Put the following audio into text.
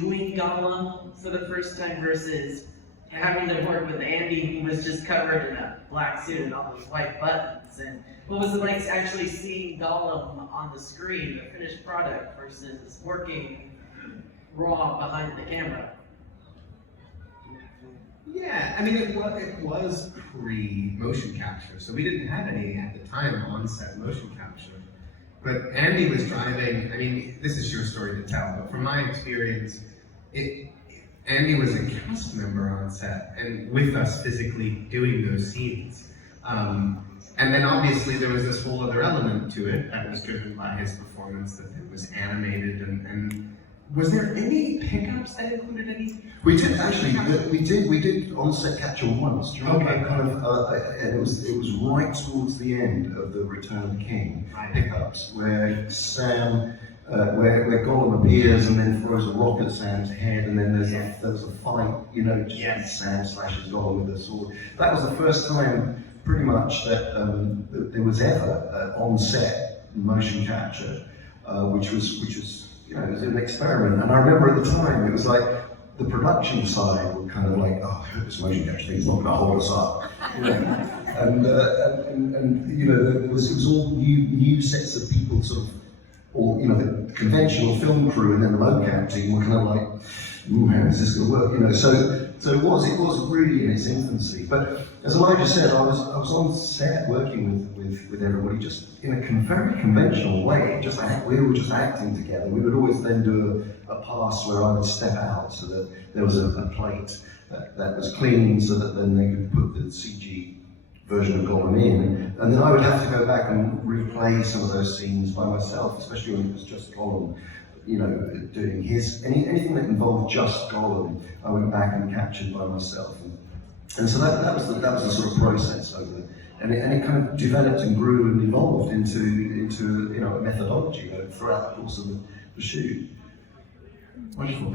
doing Gollum for the first time versus having to work with Andy, who was just covered in a black suit and all those white buttons? And what was it like actually seeing Gollum on the screen, the finished product, versus working raw behind the camera? Yeah, I mean, it was pre-motion capture, so we didn't have any at the time on-set motion capture. But Andy was driving, I mean, this is your story to tell, but from my experience, Andy was a cast member on set and with us physically doing those scenes. And then obviously there was this whole other element to it that was driven by his performance, that it was animated, and was there any pickups that included any? We did actually. We did on-set capture once. During that kind of, and it was right towards the end of the Return of the King pickups, where Sam, where Gollum appears and then throws a rock at Sam's head, and then there's a fight. You know, just Sam slashes Gollum with a sword. That was the first time, pretty much, that there was ever on-set motion capture, which was. You know, it was an experiment, and I remember at the time it was like the production side were kind of like, oh, I hope this motion capture thing's not going to hold us up, you know? and you know, it was all new sets of people, sort of, or you know, the conventional film crew, and then the MoCap team were kind of like, how is this going to work? You know, so it was really in its infancy. But as Elijah said, I was on set working with everybody, just in a very conventional way. We were just acting together. We would always then do a pass where I would step out so that there was a plate that was clean, so that then they could put the CG version of Gollum in, and then I would have to go back and replay some of those scenes by myself, especially when it was just Gollum. You know, doing anything that involved just Gollum, I went back and captured by myself, and so that was the sort of process over it, and it kind of developed and grew and evolved into you know, a methodology throughout the course of the shoot. Wonderful.